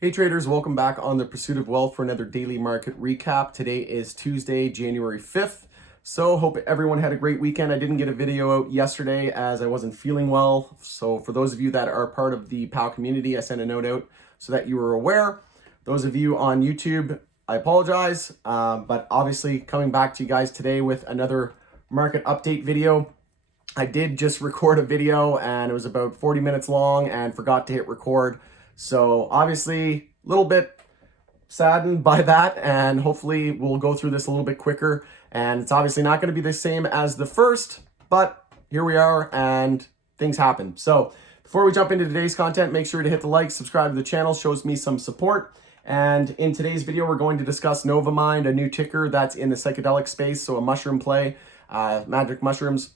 Hey traders, welcome back on the Pursuit of Wealth for another daily market recap. Today is Tuesday, January 5th. So hope everyone had a great weekend. I didn't get a video out yesterday as I wasn't feeling well. So for those of you that are part of the POW community, I sent a note out so that you were aware. Those of you on YouTube, I apologize. But obviously coming back to you guys today with another market update video. I did just record a video and it was about 40 minutes long and forgot to hit record. So obviously a little bit saddened by that, and hopefully we'll go through this a little bit quicker. And it's obviously not going to be the same as the first, but here we are and things happen. So before we jump into today's content, make sure to hit the like, subscribe to the channel, shows me some support. And in today's video, we're going to discuss Novamind, a new ticker that's in the psychedelic space, so a mushroom play, magic mushrooms.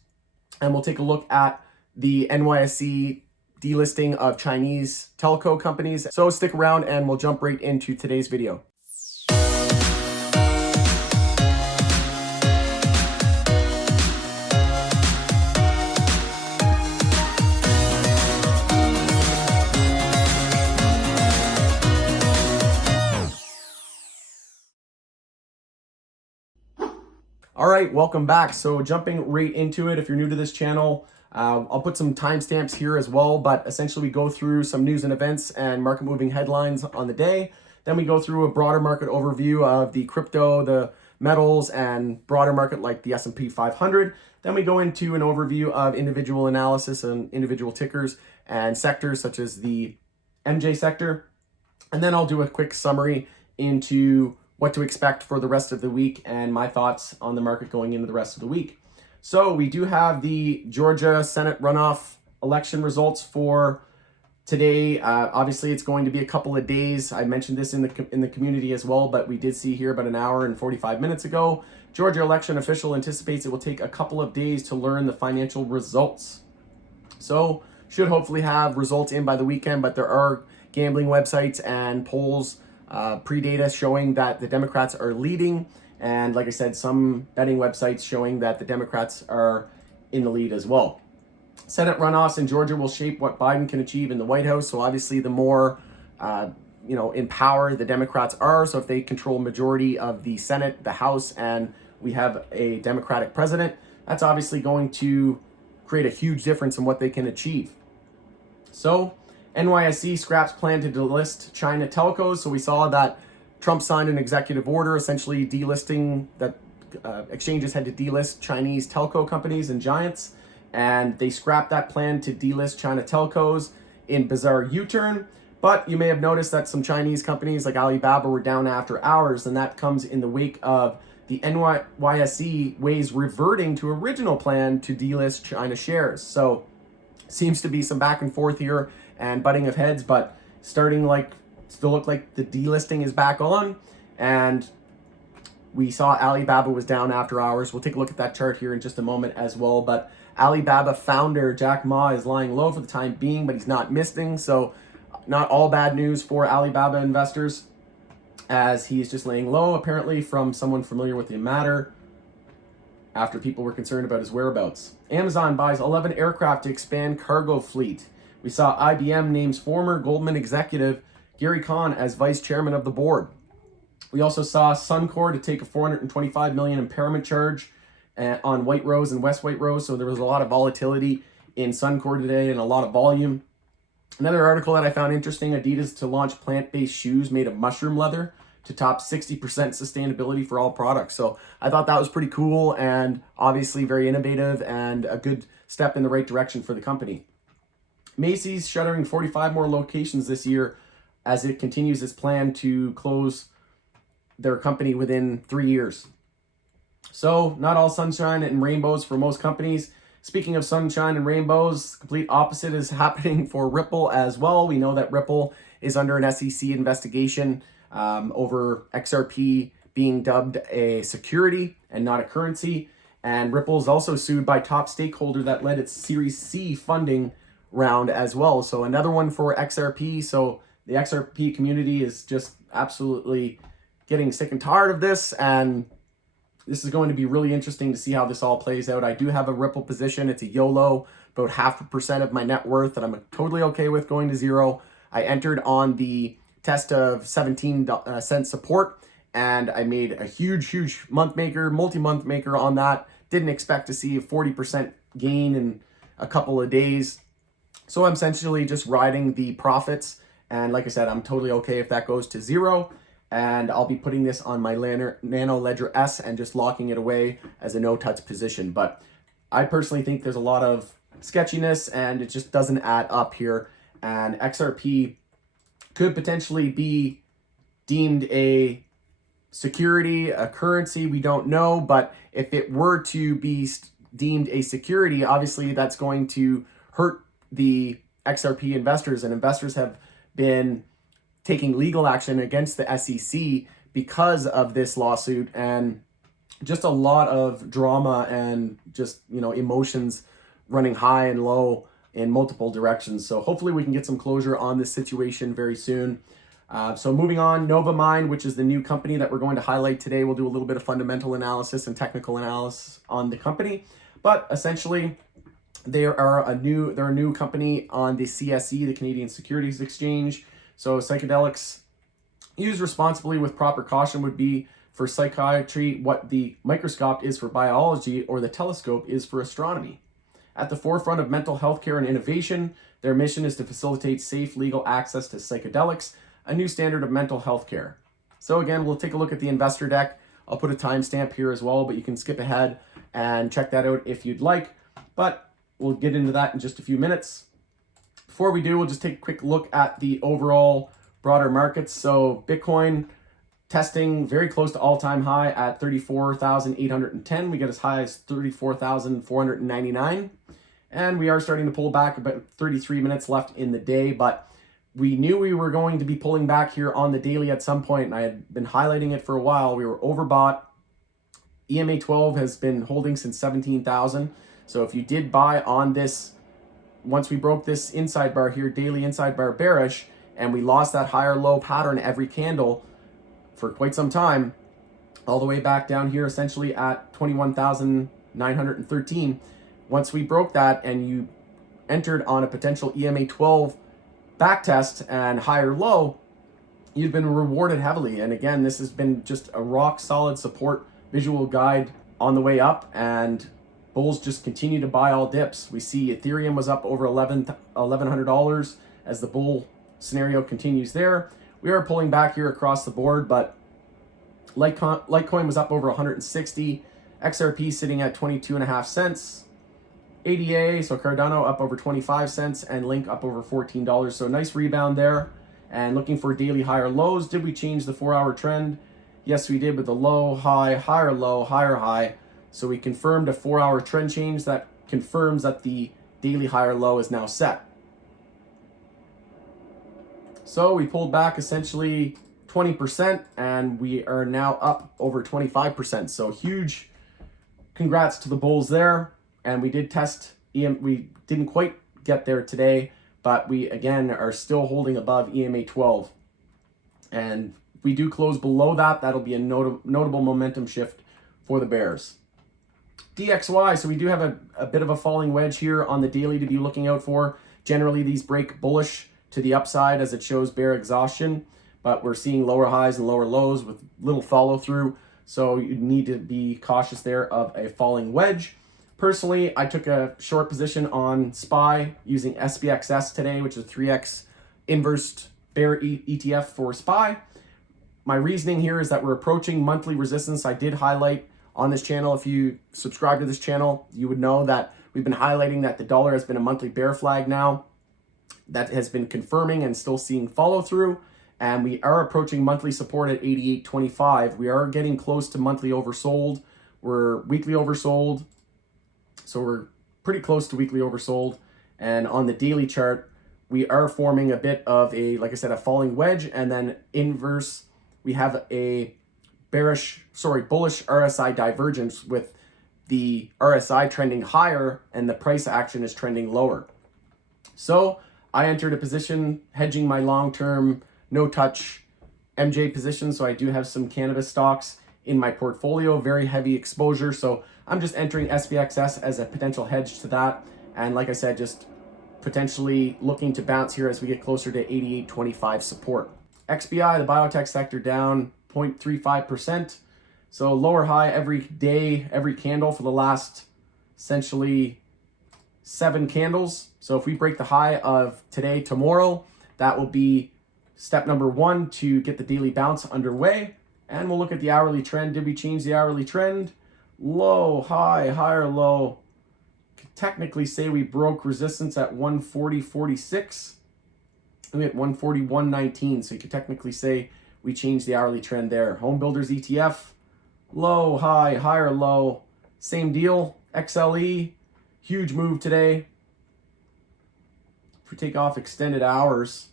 And we'll take a look at the NYSE delisting of Chinese telco companies. So stick around and we'll jump right into today's video. All right, welcome back. So jumping right into it, if you're new to this channel, I'll put some timestamps here as well, but essentially we go through some news and events and market moving headlines on the day. Then we go through a broader market overview of the crypto, the metals, and broader market like the S&P 500. Then we go into an overview of individual analysis and individual tickers and sectors such as the MJ sector. And then I'll do a quick summary into what to expect for the rest of the week and my thoughts on the market going into the rest of the week. So we do have the Gorgia Senate runoff election results for today. Obviously, it's going to be a couple of days. I mentioned this in the community as well, but we did see here about an hour and 45 minutes ago. Georgia election official anticipates it will take a couple of days to learn the financial results. So should hopefully have results in by the weekend, but there are gambling websites and polls pre-data showing that the Democrats are leading. And like I said, some betting websites showing that the Democrats are in the lead as well. Senate runoffs in Georgia will shape what Biden can achieve in the White House. So obviously the more, in power the Democrats are. So if they control majority of the Senate, the House, and we have a Democratic president, that's obviously going to create a huge difference in what they can achieve. So NYSE scraps plan to delist China telcos. So we saw that Trump signed an executive order essentially delisting that exchanges had to delist Chinese telco companies and giants. And they scrapped that plan to delist China telcos in bizarre U-turn. But you may have noticed that some Chinese companies like Alibaba were down after hours, and that comes in the wake of the NYSE ways reverting to original plan to delist China shares. So seems to be some back and forth here and butting of heads, but starting to look like the delisting is back on. And we saw Alibaba was down after hours. We'll take a look at that chart here in just a moment as well. But Alibaba founder Jack Ma is lying low for the time being, but he's not missing. So not all bad news for Alibaba investors, as he's just laying low, apparently from someone familiar with the matter, after people were concerned about his whereabouts. Amazon buys 11 aircraft to expand cargo fleet. We saw IBM names former Goldman executive Gary Cohn as vice chairman of the board. We also saw Suncor to take a $425 million impairment charge on White Rose and West White Rose. So there was a lot of volatility in Suncor today and a lot of volume. Another article that I found interesting, Adidas to launch plant-based shoes made of mushroom leather to top 60% sustainability for all products. So I thought that was pretty cool and obviously very innovative and a good step in the right direction for the company. Macy's shuttering 45 more locations this year as it continues its plan to close their company within 3 years. So not all sunshine and rainbows for most companies. Speaking of sunshine and rainbows, complete opposite is happening for Ripple as well. We know that Ripple is under an SEC investigation over XRP being dubbed a security and not a currency. And Ripple is also sued by top stakeholder that led its Series C funding round as well. So another one for XRP. So the XRP community is just absolutely getting sick and tired of this, and this is going to be really interesting to see how this all plays out. I do have a Ripple position. It's a YOLO, about 0.5% of my net worth that I'm totally okay with going to zero. I entered on the test of 17 cent support, and I made a huge month maker, multi-month maker on that. Didn't expect to see a 40% gain in a couple of days. So I'm essentially just riding the profits. And like I said, I'm totally okay if that goes to zero. And I'll be putting this on my Nano Ledger S and just locking it away as a no-touch position. But I personally think there's a lot of sketchiness and it just doesn't add up here. And XRP could potentially be deemed a security, a currency, we don't know. But if it were to be deemed a security, obviously that's going to hurt the XRP investors, and investors have been taking legal action against the SEC because of this lawsuit, and just a lot of drama and just, you know, emotions running high and low in multiple directions. So hopefully we can get some closure on this situation very soon. So moving on, Novamind, which is the new company that we're going to highlight today. We'll do a little bit of fundamental analysis and technical analysis on the company, but essentially they're a new company on the CSE, the Canadian Securities Exchange. So psychedelics used responsibly with proper caution would be for psychiatry what the microscope is for biology or the telescope is for astronomy. At the forefront of mental health care and innovation, their mission is to facilitate safe legal access to psychedelics, a new standard of mental health care. So again, we'll take a look at the investor deck. I'll put a timestamp here as well, but you can skip ahead and check that out if you'd like. But we'll get into that in just a few minutes. Before we do, we'll just take a quick look at the overall broader markets. So Bitcoin testing very close to all-time high at 34,810. We get as high as 34,499. And we are starting to pull back, about 33 minutes left in the day, but we knew we were going to be pulling back here on the daily at some point, and I had been highlighting it for a while. We were overbought. EMA 12 has been holding since 17,000. So if you did buy on this, once we broke this inside bar here, daily inside bar bearish, and we lost that higher low pattern every candle for quite some time, all the way back down here essentially at 21,913. Once we broke that and you entered on a potential EMA 12 backtest and higher low, you've been rewarded heavily. And again, this has been just a rock solid support visual guide on the way up, and bulls just continue to buy all dips. We see Ethereum was up over $1,100 as the bull scenario continues there. We are pulling back here across the board, but Litecoin was up over 160, XRP sitting at 22.5 cents, ADA, so Cardano up over 25 cents, and Link up over $14. So nice rebound there. And looking for daily higher lows. Did we change the 4-hour trend? Yes, we did, with the low, high, higher low, higher high. So we confirmed a 4-hour trend change that confirms that the daily higher low is now set. So we pulled back essentially 20%, and we are now up over 25%. So huge congrats to the bulls there. And we did test, we didn't quite get there today, but we again are still holding above EMA 12. And if we do close below that, that'll be a notable momentum shift for the bears. DXY, so we do have a bit of a falling wedge here on the daily to be looking out for. Generally, these break bullish to the upside as it shows bear exhaustion, but we're seeing lower highs and lower lows with little follow through. So you need to be cautious there of a falling wedge. Personally, I took a short position on SPY using SPXS today, which is 3x inverse bear ETF for SPY. My reasoning here is that we're approaching monthly resistance. I did highlight on this channel, if you subscribe to this channel, you would know that we've been highlighting that the dollar has been a monthly bear flag now. That has been confirming and still seeing follow through. And we are approaching monthly support at 88.25. We are getting close to monthly oversold. We're weekly oversold. So we're pretty close to weekly oversold. And on the daily chart, we are forming a bit of a, like I said, a falling wedge, and then inverse, we have a bullish RSI divergence with the RSI trending higher and the price action is trending lower. So I entered a position hedging my long-term no-touch MJ position. So I do have some cannabis stocks in my portfolio, very heavy exposure. So I'm just entering SPXS as a potential hedge to that. And like I said, just potentially looking to bounce here as we get closer to 88.25 support. XBI, the biotech sector, down 0.35%. So lower high every day, every candle for the last essentially 7 candles. So if we break the high of today, tomorrow, that will be step number 1 to get the daily bounce underway. And we'll look at the hourly trend. Did we change the hourly trend? Low, high, higher, low. Could technically say we broke resistance at 140.46. We hit 141.19. So you could technically say we changed the hourly trend there. Home Builders ETF, low, high, higher, low. Same deal. XLE, huge move today. If we take off extended hours,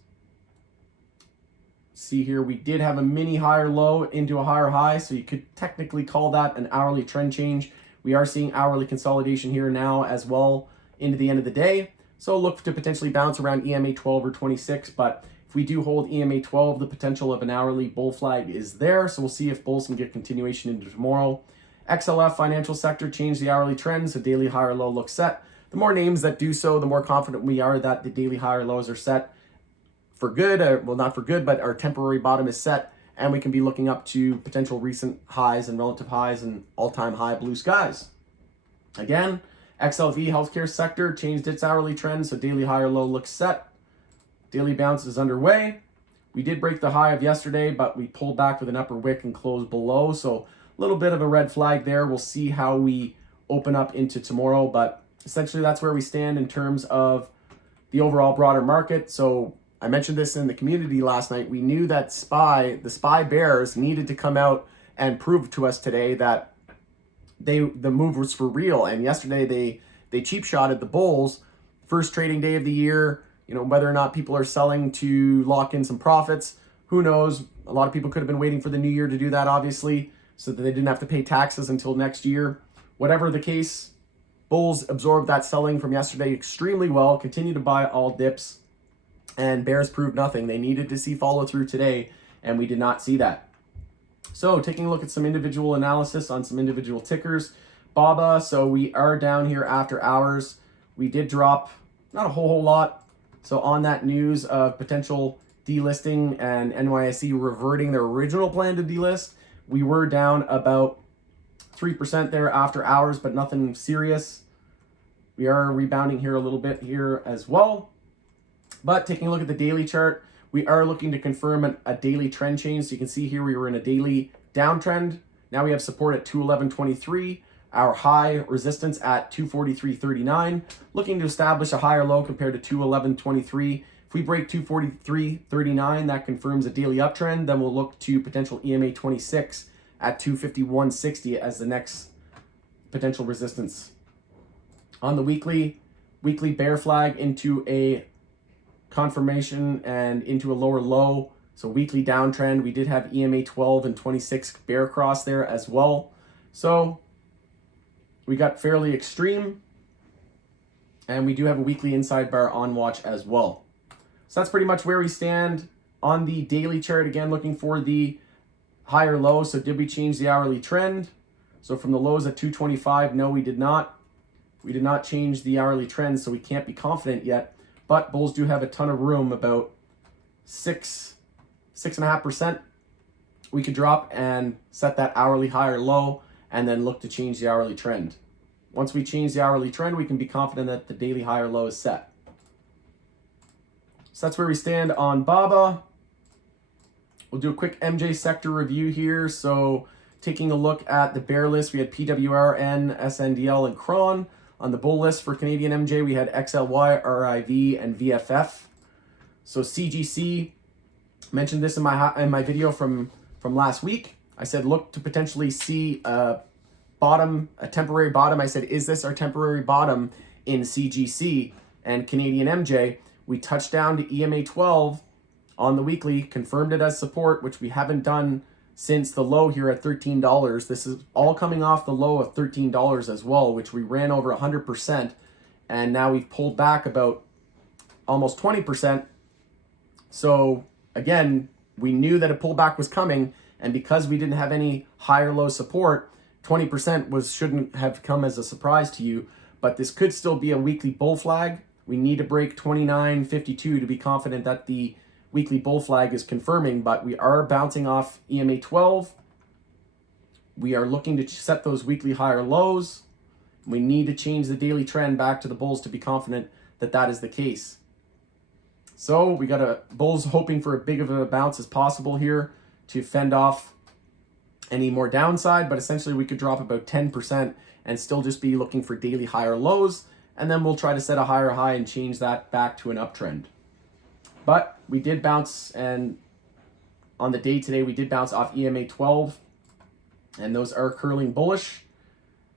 see here, we did have a mini higher low into a higher high, so you could technically call that an hourly trend change. We are seeing hourly consolidation here now as well into the end of the day. So look to potentially bounce around EMA 12 or 26, but if we do hold EMA 12, the potential of an hourly bull flag is there. So we'll see if bulls can get continuation into tomorrow. XLF financial sector changed the hourly trend, so daily higher low looks set. The more names that do so, the more confident we are that the daily higher lows are set for good, well, not for good, but our temporary bottom is set, and we can be looking up to potential recent highs and relative highs and all-time high blue skies. Again, XLV healthcare sector changed its hourly trend, so daily higher low looks set. Daily bounce is underway. We did break the high of yesterday, but we pulled back with an upper wick and closed below, so a little bit of a red flag there. We'll see how we open up into tomorrow, but essentially that's where we stand in terms of the overall broader market. So I mentioned this in the community last night. We knew that the SPY bears needed to come out and prove to us today that the move was for real. And yesterday they cheap shotted the bulls. First trading day of the year. You know, whether or not people are selling to lock in some profits, who knows? A lot of people could have been waiting for the new year to do that, obviously, so that they didn't have to pay taxes until next year. Whatever the case, bulls absorbed that selling from yesterday extremely well, continue to buy all dips, and bears proved nothing. They needed to see follow through today, and we did not see that. So taking a look at some individual analysis on some individual tickers. BABA, so we are down here after hours. We did drop not a whole lot. So on that news of potential delisting and NYSE reverting their original plan to delist, we were down about 3% there after hours, but nothing serious. We are rebounding here a little bit here as well. But taking a look at the daily chart, we are looking to confirm a daily trend change. So you can see here we were in a daily downtrend. Now we have support at 211.23, our high resistance at 243.39. Looking to establish a higher low compared to 211.23. If we break 243.39, that confirms a daily uptrend. Then we'll look to potential EMA 26 at 251.60 as the next potential resistance. On the weekly bear flag into a confirmation and into a lower low. So weekly downtrend. We did have EMA 12 and 26 bear cross there as well. So we got fairly extreme. And we do have a weekly inside bar on watch as well. So that's pretty much where we stand on the daily chart. Again, looking for the higher low. So did we change the hourly trend? So from the lows at 225, no, we did not. We did not change the hourly trend, so we can't be confident yet. But bulls do have a ton of room, about 6.5%. We could drop and set that hourly higher low and then look to change the hourly trend. Once we change the hourly trend, we can be confident that the daily higher low is set. So that's where we stand on BABA. We'll do a quick MJ sector review here. So taking a look at the bear list, we had PWRN, SNDL, and CRON. On the bull list for Canadian MJ, we had XLY, RIV, and VFF. So CGC, mentioned this in my video from last week. I said look to potentially see a bottom, a temporary bottom. I said, is this our temporary bottom in CGC and Canadian MJ? We touched down to EMA 12 on the weekly, confirmed it as support, which we haven't done since the low here at $13. This is all coming off the low of $13 as well, which we ran over 100%. And now we've pulled back about almost 20%. So again, we knew that a pullback was coming. And because we didn't have any higher low support, 20% shouldn't have come as a surprise to you. But this could still be a weekly bull flag. We need to break 29.52 to be confident that the weekly bull flag is confirming, but we are bouncing off EMA 12. We are looking to set those weekly higher lows. We need to change the daily trend back to the bulls to be confident that that is the case. So we got a bulls hoping for a big of a bounce as possible here to fend off any more downside, but essentially we could drop about 10% and still just be looking for daily higher lows, and then we'll try to set a higher high and change that back to an uptrend. But we did bounce, and on the day today we did bounce off EMA 12, and those are curling bullish.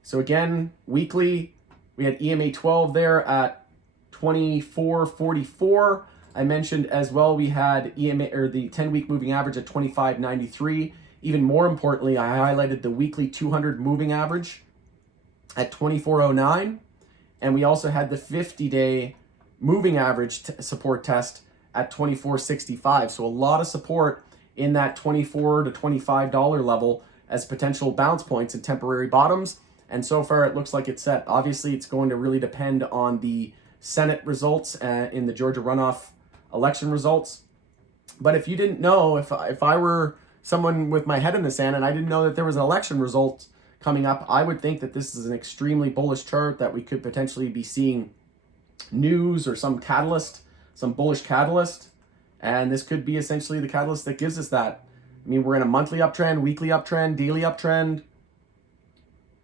So again, weekly we had EMA 12 there at 24.44. I mentioned as well we had EMA, or the 10-week moving average, at 25.93. Even more importantly, I highlighted the weekly 200 moving average at 24.09, and we also had the 50-day moving average support test at 24.65. So a lot of support in that $24 to $25 level as potential bounce points and temporary bottoms. And so far it looks like it's set. Obviously it's going to really depend on the Senate results in the Georgia runoff election results. But if you didn't know, if I were someone with my head in the sand and I didn't know that there was an election result coming up, I would think that this is an extremely bullish chart, that we could potentially be seeing news or some catalyst, some bullish catalyst. And this could be essentially the catalyst that gives us that. I mean, we're in a monthly uptrend, weekly uptrend, daily uptrend.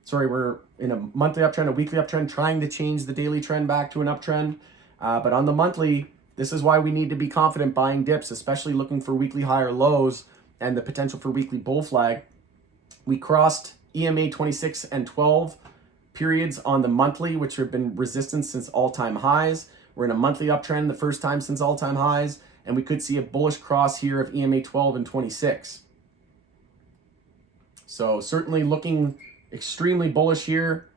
Sorry, we're in a monthly uptrend, a weekly uptrend, trying to change the daily trend back to an uptrend. But on the monthly, this is why we need to be confident buying dips, especially looking for weekly higher lows and the potential for weekly bull flag. We crossed EMA 26 and 12 periods on the monthly, which have been resistance since all-time highs. We're in a monthly uptrend, the first time since all-time highs, and we could see a bullish cross here of EMA 12 and 26. So certainly looking extremely bullish here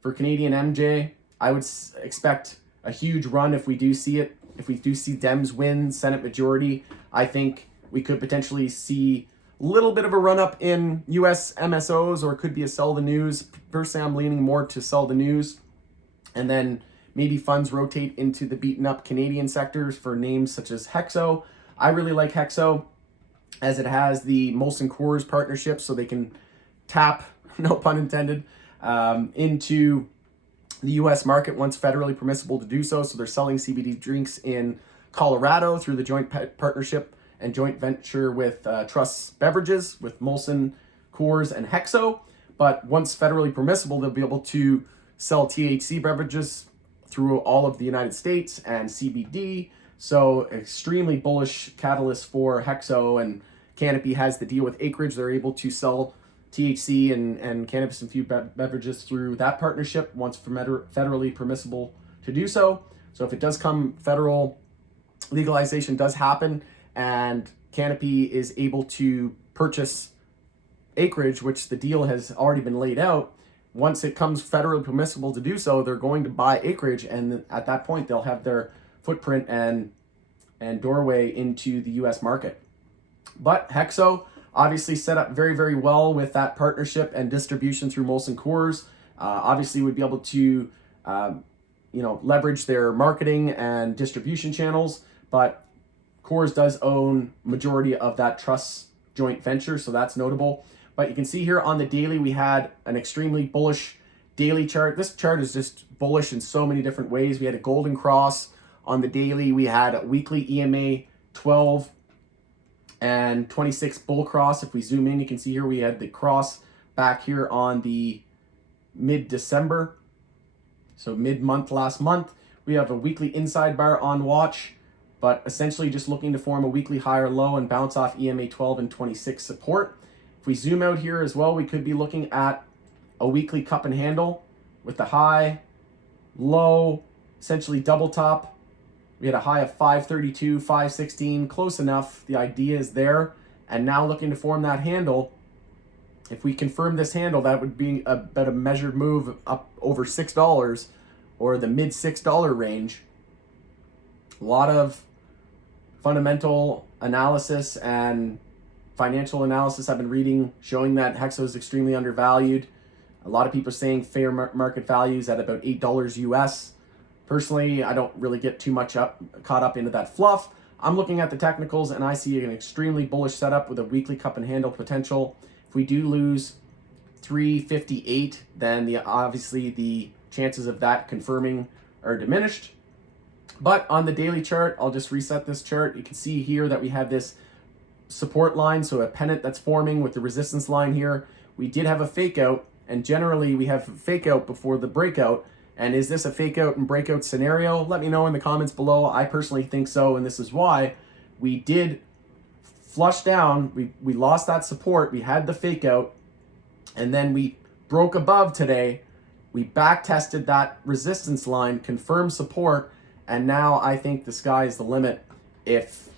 for Canadian MJ. I would expect a huge run if we do see it. If we do see Dems win Senate majority, I think we could potentially see a little bit of a run up in US MSOs, or it could be a sell the news. Personally, I'm leaning more to sell the news, and then maybe funds rotate into the beaten up Canadian sectors for names such as HEXO. I really like HEXO as it has the Molson Coors partnership, so they can tap, no pun intended, into the US market once federally permissible to do so. So they're selling CBD drinks in Colorado through the joint partnership and joint venture with Truss Beverages with Molson Coors and HEXO. But once federally permissible, they'll be able to sell THC beverages through all of the United States and CBD. So extremely bullish catalyst for HEXO, and Canopy has the deal with Acreage. They're able to sell THC and cannabis-infused beverages through that partnership once federally permissible to do so. So if it does come, federal legalization does happen, and Canopy is able to purchase Acreage, which the deal has already been laid out. Once it comes federally permissible to do so, they're going to buy Acreage, and at that point they'll have their footprint and doorway into the US market. But HEXO obviously set up very, very well with that partnership and distribution through Molson Coors. Obviously would be able to leverage their marketing and distribution channels, but Coors does own majority of that Truss joint venture, so that's notable. But you can see here on the daily, we had an extremely bullish daily chart. This chart is just bullish in so many different ways. We had a golden cross on the daily. We had a weekly EMA 12 and 26 bull cross. If we zoom in, you can see here we had the cross back here on the mid-December. So mid-month last month. We have a weekly inside bar on watch, but essentially just looking to form a weekly higher low and bounce off EMA 12 and 26 support. If we zoom out here as well, we could be looking at a weekly cup and handle with the high, low, essentially double top. We had a high of 532, 516, close enough. The idea is there. And now looking to form that handle. If we confirm this handle, that would be about a measured move up over $6 or the mid $6 range. A lot of fundamental analysis and financial analysis I've been reading showing that HEXO is extremely undervalued. A lot of people saying fair market values at about $8 US. Personally, I don't really get too much caught up into that fluff, I'm looking at the technicals and I see an extremely bullish setup with a weekly cup and handle potential. If we do lose 358, then obviously the chances of that confirming are diminished. But on the daily chart, I'll just reset this chart. You can see here that we have this support line, so a pennant that's forming with the resistance line here. We did have a fake out, and generally we have fake out before the breakout. And is this a fake out and breakout scenario? Let me know in the comments below. I personally think so, and this is why. We did flush down, we lost that support, we had the fake out, and then we broke above today. We back tested that resistance line, confirmed support, and now I think the sky is the limit. If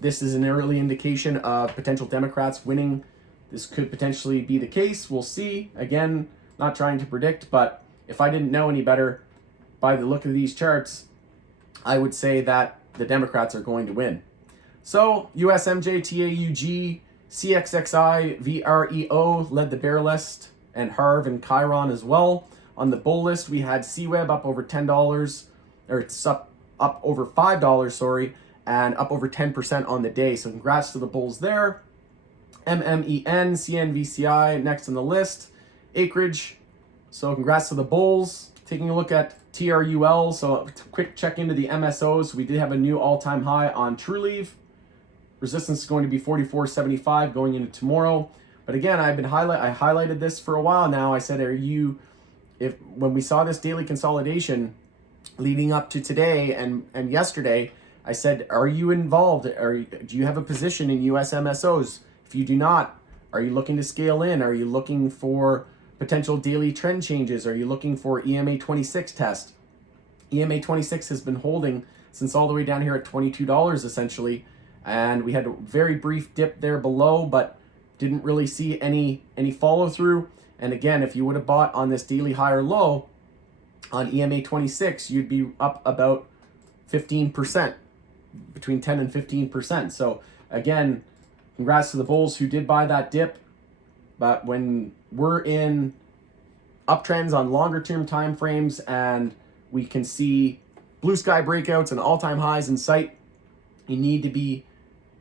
this is an early indication of potential Democrats winning, this could potentially be the case. We'll see. Again, not trying to predict, but if I didn't know any better, by the look of these charts, I would say that the Democrats are going to win. So, USMJ, TAUG, CXXI, VREO led the bear list, and Harv and Chiron as well. On the bull list, we had CWeb up over $10, or it's up over $5, sorry, and up over 10% on the day. So congrats to the bulls there. MMEN, CNVCI next on the list. Acreage, so congrats to the bulls. Taking a look at TRUL, so quick check into the MSOs. We did have a new all-time high on TrueLeave. Resistance is going to be 44.75 going into tomorrow. But again, I highlighted this for a while now. I said, when we saw this daily consolidation leading up to today and yesterday, I said, are you involved? Do you have a position in US MSOs? If you do not, are you looking to scale in? Are you looking for potential daily trend changes? Are you looking for EMA 26 test? EMA 26 has been holding since all the way down here at $22 essentially. And we had a very brief dip there below, but didn't really see any follow through. And again, if you would have bought on this daily higher low on EMA 26, you'd be up about 15%, between 10 and 15%. So again, congrats to the bulls who did buy that dip. But when we're in uptrends on longer term time frames and we can see blue sky breakouts and all-time highs in sight, you need to be,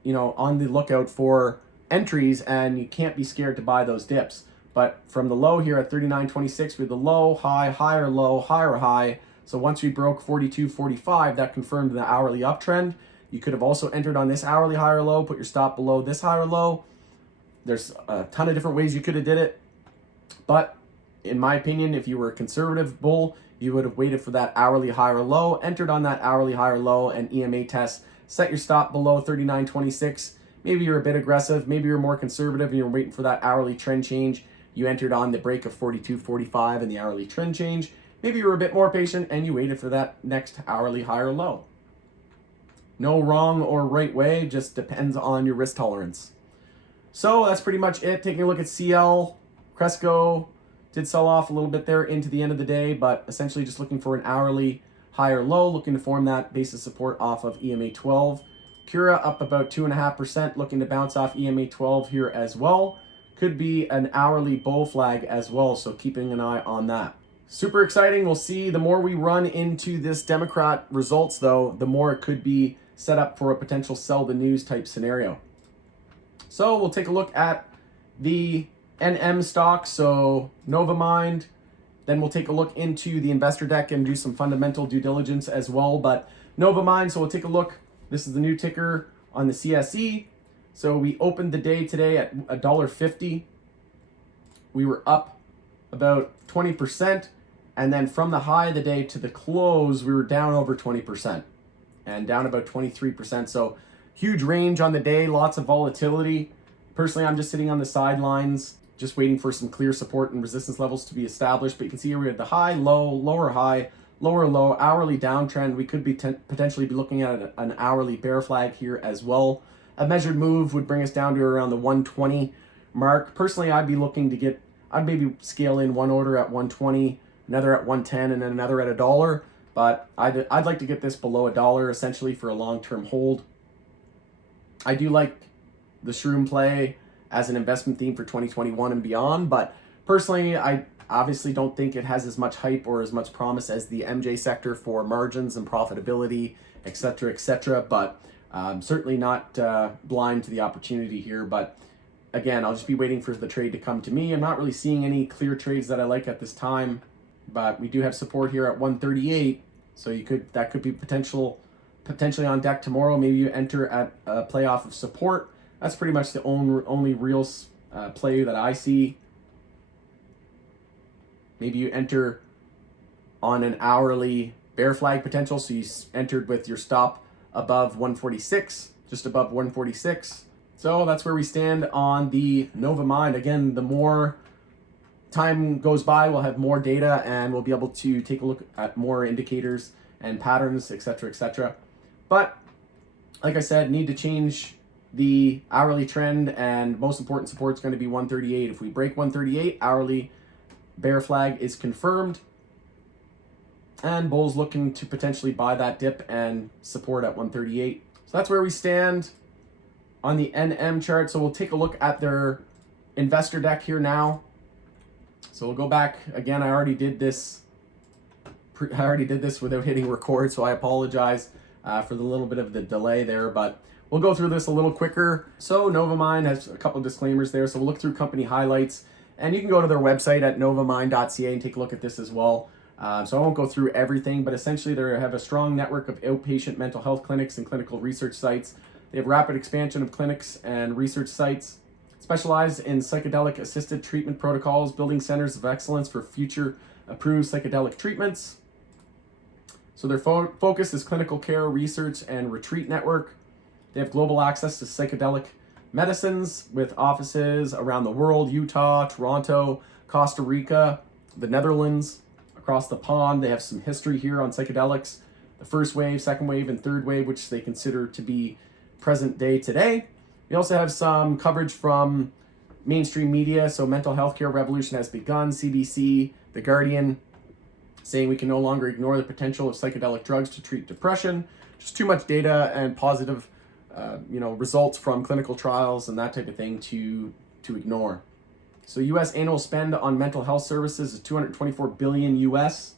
on the lookout for entries, and you can't be scared to buy those dips. But from the low here at 39.26, with the low, high, higher low, higher high. So once we broke 42.45, that confirmed the hourly uptrend. You could have also entered on this hourly higher low, put your stop below this higher low. There's a ton of different ways you could have did it. But in my opinion, if you were a conservative bull, you would have waited for that hourly higher low, entered on that hourly higher low and EMA test, set your stop below 39.26. Maybe you're a bit aggressive, maybe you're more conservative and you're waiting for that hourly trend change. You entered on the break of 42.45 and the hourly trend change. Maybe you were a bit more patient and you waited for that next hourly higher low. No wrong or right way, just depends on your risk tolerance. So that's pretty much it. Taking a look at CL, Cresco did sell off a little bit there into the end of the day, but essentially just looking for an hourly higher low, looking to form that basis support off of EMA 12. Cura up about 2.5%, looking to bounce off EMA 12 here as well. Could be an hourly bull flag as well, so keeping an eye on that. Super exciting. We'll see. The more we run into this Democrat results, though, the more it could be set up for a potential sell the news type scenario. So we'll take a look at the NM stocks, so Novamind. Then we'll take a look into the investor deck and do some fundamental due diligence as well. But Novamind, so we'll take a look. This is the new ticker on the CSE. So we opened the day today at $1.50. We were up about 20%. And then from the high of the day to the close, we were down over 20% and down about 23%. So huge range on the day, lots of volatility. Personally, I'm just sitting on the sidelines, just waiting for some clear support and resistance levels to be established. But you can see here we have the high, low, lower high, lower low, hourly downtrend. We could be potentially be looking at an hourly bear flag here as well. A measured move would bring us down to around the 120 mark. Personally, I'd be looking to I'd maybe scale in one order at 120, another at 110, and then another at $1. But I'd like to get this below $1 essentially for a long-term hold. I do like the shroom play as an investment theme for 2021 and beyond, but personally, I obviously don't think it has as much hype or as much promise as the MJ sector for margins and profitability, etc., etc. But Certainly not blind to the opportunity here, but again, I'll just be waiting for the trade to come to me. I'm not really seeing any clear trades that I like at this time, but we do have support here at 138, so that could be potentially on deck tomorrow. Maybe you enter at a playoff of support. That's pretty much the only real play that I see. Maybe you enter on an hourly bear flag potential, so you entered with your stop above 146, just above 146. So that's where we stand on the Novamind. Again, the more time goes by, we'll have more data and we'll be able to take a look at more indicators and patterns, etc., etc. But like I said, need to change the hourly trend, and most important support is going to be 138. If we break 138, hourly bear flag is confirmed, and bulls looking to potentially buy that dip and support at 138. So that's where we stand on the NM chart. So we'll take a look at their investor deck here now. So we'll go back again. I already did this without hitting record, so I apologize for the little bit of the delay there, but we'll go through this a little quicker. So Novamind has a couple of disclaimers there. So we'll look through company highlights, and you can go to their website at Novamind.CA and take a look at this as well. So I won't go through everything, but essentially they have a strong network of outpatient mental health clinics and clinical research sites. They have rapid expansion of clinics and research sites, specialized in psychedelic assisted treatment protocols, building centers of excellence for future approved psychedelic treatments. So their focus is clinical care, research, and retreat network. They have global access to psychedelic medicines with offices around the world: Utah, Toronto, Costa Rica, the Netherlands, across the pond. They have some history here on psychedelics, the first wave, second wave, and third wave, which they consider to be present day today. We also have some coverage from mainstream media. So mental health care revolution has begun. CBC, The Guardian, saying we can no longer ignore the potential of psychedelic drugs to treat depression. Just too much data and positive results from clinical trials and that type of thing to ignore. So U.S. annual spend on mental health services is $224 billion US.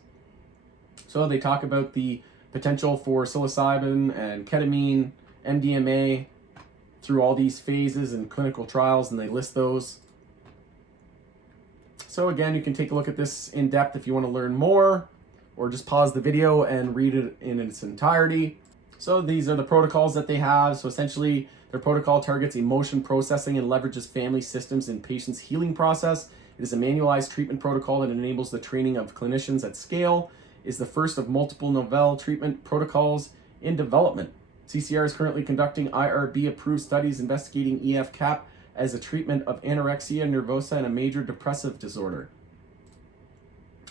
So they talk about the potential for psilocybin and ketamine, MDMA, through all these phases and clinical trials, and they list those. So again, you can take a look at this in depth if you want to learn more, or just pause the video and read it in its entirety. So these are the protocols that they have. So essentially, their protocol targets emotion processing and leverages family systems in patients' healing process. It is a manualized treatment protocol that enables the training of clinicians at scale. It is the first of multiple novel treatment protocols in development. CCR is currently conducting IRB-approved studies investigating EF-CAP as a treatment of anorexia nervosa and a major depressive disorder.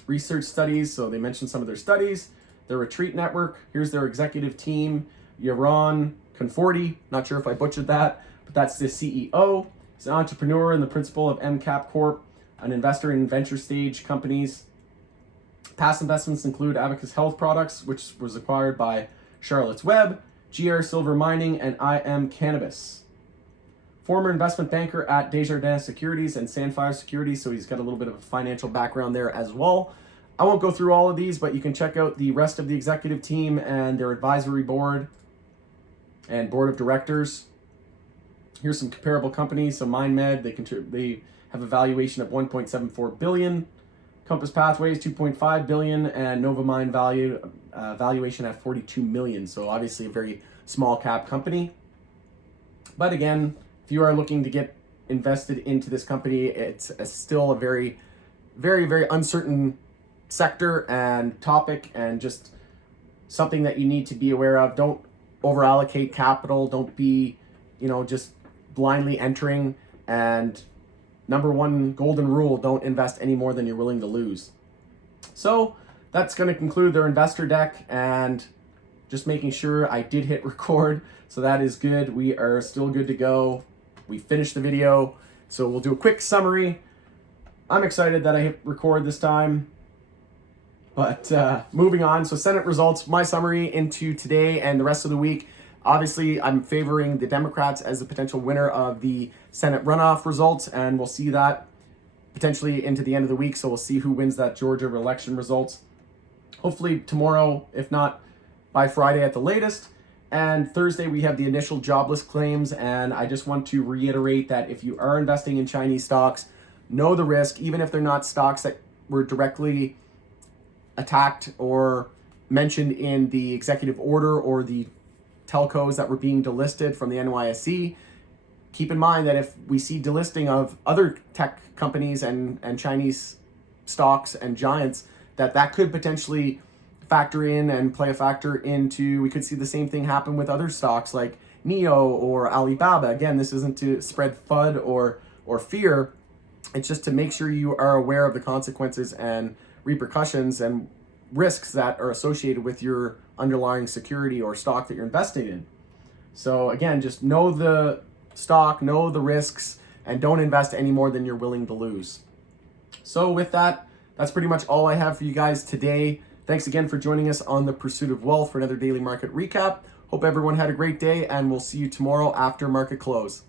Research studies, so they mentioned some of their studies. Their retreat network, here's their executive team. Yaron Conforti, not sure if I butchered that, but that's the CEO. He's an entrepreneur and the principal of MCAP Corp, an investor in venture stage companies. Past investments include Abacus Health Products, which was acquired by Charlotte's Web, GR Silver Mining, and IM Cannabis. Former investment banker at Desjardins Securities and Sandfire Securities, so he's got a little bit of a financial background there as well. I won't go through all of these, but you can check out the rest of the executive team and their advisory board and board of directors. Here's some comparable companies. So MindMed, they have a valuation of $1.74 billion. Compass Pathways, $2.5 billion, and Novamind valuation at $42 million. So obviously a very small cap company. But again, if you are looking to get invested into this company, it's still a very, very, very uncertain sector and topic, and just something that you need to be aware of. Don't over allocate capital. Don't be, just blindly entering. And number one golden rule, don't invest any more than you're willing to lose. So that's going to conclude their investor deck, and just making sure I did hit record. So that is good. We are still good to go. We finished the video. So we'll do a quick summary. I'm excited that I hit record this time. But moving on, so Senate results, my summary into today and the rest of the week. Obviously, I'm favoring the Democrats as a potential winner of the Senate runoff results, and we'll see that potentially into the end of the week. So we'll see who wins that Georgia election results. Hopefully tomorrow, if not by Friday at the latest. And Thursday, we have the initial jobless claims. And I just want to reiterate that if you are investing in Chinese stocks, know the risk, even if they're not stocks that were directly attacked or mentioned in the executive order or the telcos that were being delisted from the NYSE. Keep in mind that if we see delisting of other tech companies and Chinese stocks and giants, that could potentially factor in and play a factor into, we could see the same thing happen with other stocks like NEO or Alibaba. Again, this isn't to spread FUD or fear. It's just to make sure you are aware of the consequences and repercussions and risks that are associated with your underlying security or stock that you're investing in. So again, just know the stock, know the risks, and don't invest any more than you're willing to lose. So with that, that's pretty much all I have for you guys today. Thanks again for joining us on the Pursuit of Wealth for another daily market recap. Hope everyone had a great day, and we'll see you tomorrow after market close.